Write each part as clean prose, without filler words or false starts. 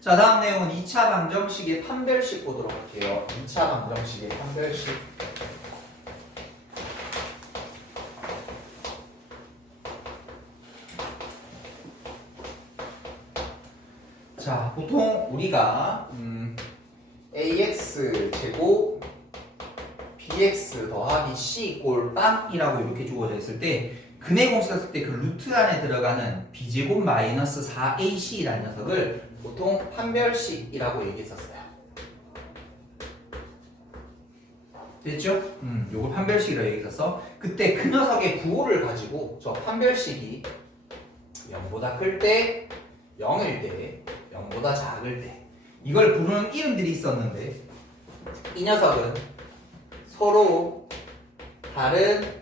자, 다음 내용은 2차 방정식의 판별식 보도록 할게요. 2차 방정식의 판별식. 자, 보통 우리가 ax 제곱 bx 더하기 c 꼴 빵이라고 이렇게 주어져 있을 때 근해 공식 썼을 때 그 루트 안에 들어가는 b제곱 마이너스 4ac라는 녀석을 보통 판별식이라고 얘기했었어요. 됐죠? 요걸 판별식이라고 얘기했었어. 그때 그 녀석의 부호를 가지고 저 판별식이 0보다 클 때, 0일 때, 0보다 작을 때 이걸 부르는 이름들이 있었는데 이 녀석은 서로 다른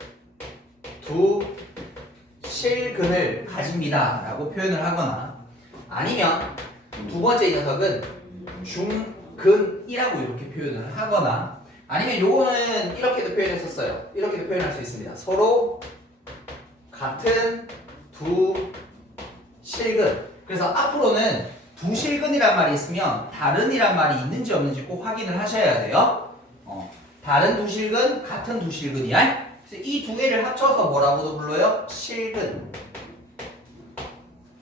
두 실근을 가집니다 라고 표현을 하거나 아니면 두 번째 녀석은 중근이라고 이렇게 표현을 하거나 아니면 요거는 이렇게도 표현했었어요. 이렇게도 표현할 수 있습니다. 서로 같은 두 실근. 그래서 앞으로는 두 실근이란 말이 있으면 다른이란 말이 있는지 없는지 꼭 확인을 하셔야 돼요. 다른 두 실근, 같은 두 실근이야. 그래서 이 두 개를 합쳐서 뭐라고도 불러요? 실근.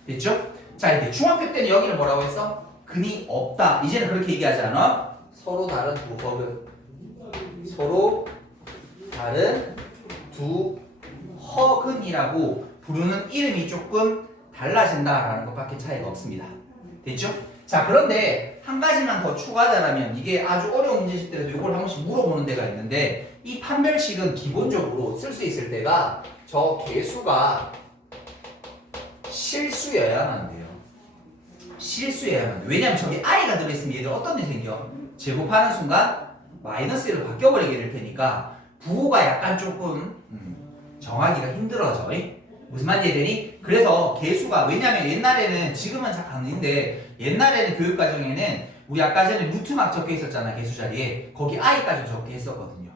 됐죠? 자, 이렇게 중학교 때는 여기는 뭐라고 했어? 근이 없다. 이제는 그렇게 얘기하지 않아? 서로 다른 두 허근. 서로 다른 두 허근이라고 부르는 이름이 조금 달라진다라는 것밖에 차이가 없습니다. 됐죠? 자, 그런데 한 가지만 더 추가하자면 이게 아주 어려운 문제집들에서 이걸 한 번씩 물어보는 데가 있는데 이 판별식은 기본적으로 쓸 수 있을 때가 저 개수가 실수여야만 돼요. 실수여야만 돼요. 왜냐면 저기 i가 들어있으면 얘들 어떤 일이 생겨? 제곱하는 순간 마이너스 1로 바뀌어버리게 될 테니까 부호가 약간 조금 정하기가 힘들어져. 무슨 말인지 되니? 그래서 개수가 왜냐면 옛날에는 지금은 잘 아닌데 옛날에는 교육과정에는 우리 아까 전에 루트 막 적혀 있었잖아. 개수 자리에 거기 i까지 적혀 있었거든요.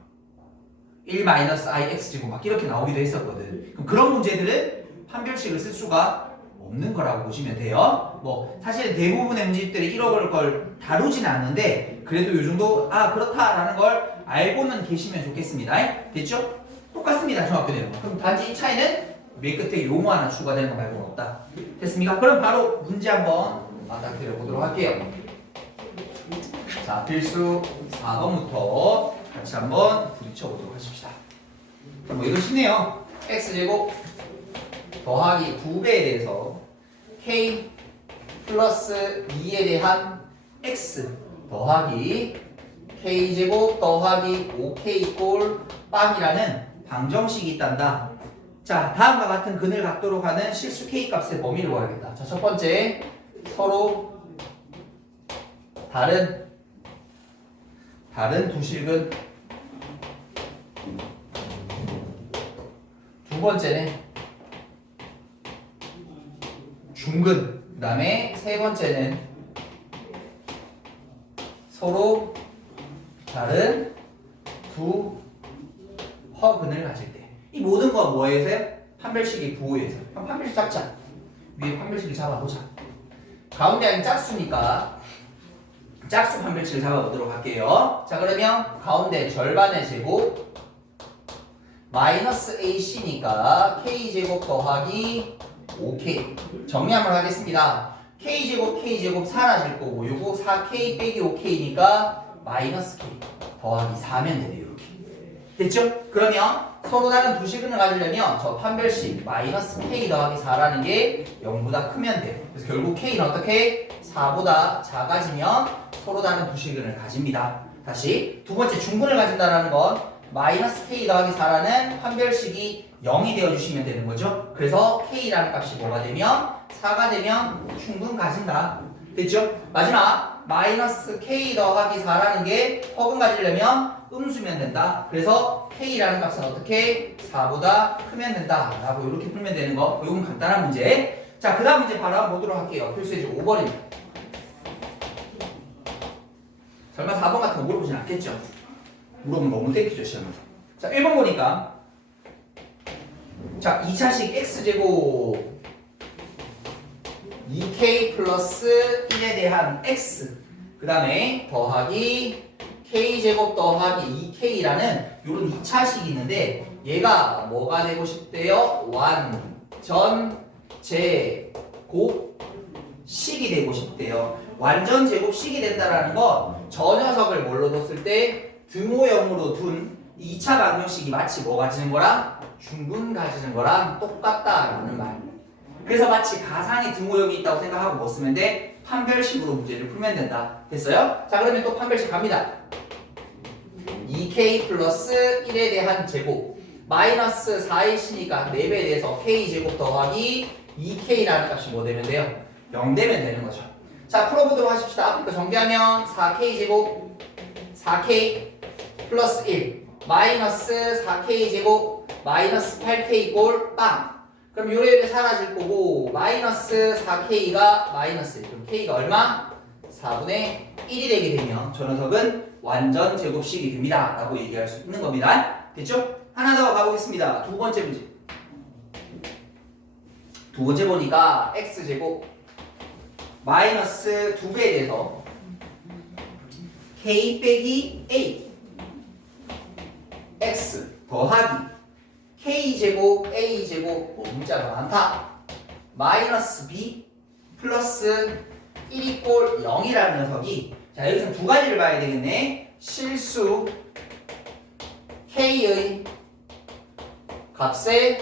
1-ix 제곱 막 이렇게 나오기도 했었거든. 그럼 그런 문제들은 판별식을 쓸 수가 없는 거라고 보시면 돼요. 뭐 사실 대부분의 문제들이 이런 걸 다루진 않는데 그래도 요 정도 그렇다라는 걸 알고는 계시면 좋겠습니다. 됐죠? 똑같습니다. 중학교 내용. 그럼 단지 이 차이는 맨 끝에 용어 하나 추가되는 거 말고는 없다. 됐습니까? 그럼 바로 문제 한번 맞닥뜨려 할게요. 자, 필수 4번부터 같이 한번 부딪혀 보도록 하십시다. 뭐 이거 쉽네요. x제곱 더하기 2배에 대해서 k 플러스 2에 대한 x 더하기 k제곱 더하기 5k 꼴 빵이라는 방정식이 있단다. 자, 다음과 같은 근을 갖도록 하는 실수 k 값의 범위를 구하겠다. 자, 첫 번째 서로 다른 두 실근. 두 번째는 중근. 그 다음에 세 번째는 서로 다른 두 허근을 가질 때. 이 모든 건 뭐에서요? 판별식의 부호에서. 그럼 판별식 잡자. 위에 판별식을 잡아보자. 가운데 안이 짝수니까 짝수 판별식을 잡아보도록 할게요. 자, 그러면 가운데 절반의 제곱 마이너스 ac니까 k제곱 더하기 5k. 정리 한번 하겠습니다. k제곱 사라질 거고 요거 4k 빼기 5k니까 마이너스 k 더하기 4면 되네요. 이렇게. 됐죠? 그러면 서로 다른 두 실근을 가지려면 저 판별식 마이너스 k 더하기 4라는 게 0보다 크면 돼요. 그래서 결국 k는 어떻게? 4보다 작아지면 서로 다른 두 실근을 가집니다. 다시 두 번째 중근을 가진다는 건 마이너스 k 더하기 4라는 판별식이 0이 되어주시면 되는 거죠. 그래서 k라는 값이 뭐가 되면 4가 되면 중근 가진다. 됐죠? 마지막 마이너스 k 더하기 4라는 게 허근 가지려면 음수면 된다. 그래서 k라는 값은 어떻게? 4보다 크면 된다 라고 이렇게 풀면 되는 거. 이건 간단한 문제. 자, 그 다음 문제 바로 한번 보도록 할게요. 필수예제 5번입니다. 설마 4번 같은 거 물어보진 않겠죠? 물어보면 너무 땡기죠, 시험에서. 자, 1번 보니까 자, 2차식 x제곱 2k 플러스 1에 대한 x 그 다음에 더하기 k제곱 더하기 2k라는 요런 2차식이 있는데 얘가 뭐가 되고 싶대요? 완전 제곱식이 되고 싶대요. 완전 제곱식이 된다라는 건 저 녀석을 뭘로 뒀을 때 등호형으로 둔 2차 방정식이 마치 뭐 가지는 거랑 중분 가지는 거랑 똑같다라는 말. 그래서 마치 가상의 등호형이 있다고 생각하고 뭐 쓰면 돼? 판별식으로 문제를 풀면 된다. 됐어요? 자 그러면 또 판별식 갑니다. 2k 플러스 1에 대한 제곱 마이너스 4이시니까 4배에 대해서 k제곱 더하기 2k라는 값이 뭐 되면 돼요? 0 되면 되는 거죠. 자 풀어보도록 하십시다. 앞에 거 정비하면 4k제곱 4k 플러스 1 마이너스 4k제곱 마이너스 8k 꼴 빵. 그럼 요래요래 사라질 거고 마이너스 4k가 마이너스 1 그럼 k가 얼마? 4분의 1이 되게 되면 저 녀석은 완전 제곱식이 됩니다 라고 얘기할 수 있는 겁니다. 됐죠? 하나 더 가보겠습니다. 두 번째 문제. 두 번째 보니까 x제곱 마이너스 2배에 대해서 k 빼기 a x 더하기 k제곱 a제곱 문자가 많다 마이너스 b 플러스 1이 꼴 0이라는 녀석이 자 여기서 두 가지를 봐야 되겠네. 실수 k의 값에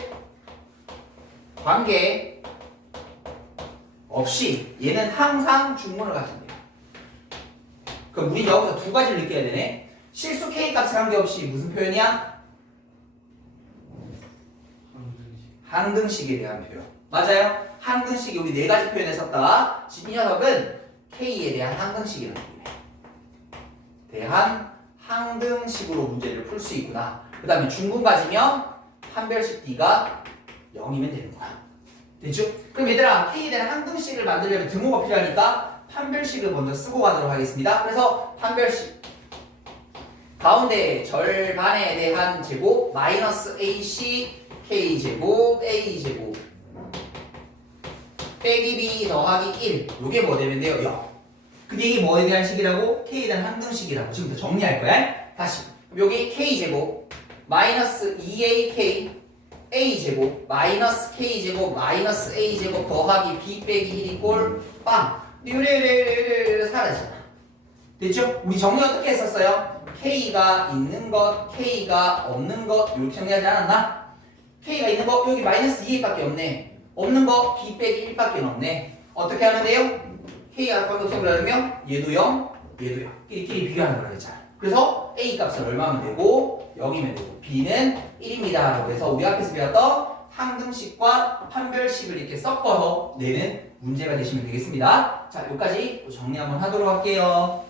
관계 없이 얘는 항상 중문을 가진대요. 그럼 우리 여기서 두 가지를 느껴야 되네. 실수 k 값에 관계없이 무슨 표현이야? 항등식에 대한 표현. 맞아요? 항등식이 우리 네 가지 표현을 썼다가 지금 이 녀석은 k에 대한 항등식이라는 거예요. 대한 항등식으로 문제를 풀 수 있구나. 그 다음에 중분 가지면 판별식 d가 0이면 되는 거야. 됐죠? 그럼 얘들아 k에 대한 항등식을 만들려면 등호가 필요하니까 판별식을 먼저 쓰고 가도록 하겠습니다. 그래서 판별식 가운데 절반에 대한 제곱 마이너스 ac k제곱 a제곱 빼기 b 더하기 1 요게 뭐 되면 돼요? 0. 근데 이게 뭐에 대한 식이라고? k에 대한 항등식이라고 지금부터 정리할 거야. 다시 여기 k제곱 마이너스 2ak a제곱 마이너스 k제곱 마이너스 a제곱 더하기 b 빼기 1이 꼴 빵. 근데 요래 사라지잖아. 됐죠? 우리 정리 어떻게 했었어요? k가 있는 것, k가 없는 것 이렇게 정리하지 않았나? k가 있는 거 여기 마이너스 2밖에 없네. 없는 거 b 빼기 1밖에 없네. 어떻게 하면 돼요? k가 관계없음을 하려면 얘도 0, 얘도 0. 끼리끼리 비교하는 거라 했잖아. 그래서 a 값은 얼마면 되고 0이면 되고 b는 1입니다. 라고 해서 우리 앞에서 배웠던 항등식과 판별식을 이렇게 섞어서 내는 문제가 되시면 되겠습니다. 자, 여기까지 정리 한번 하도록 할게요.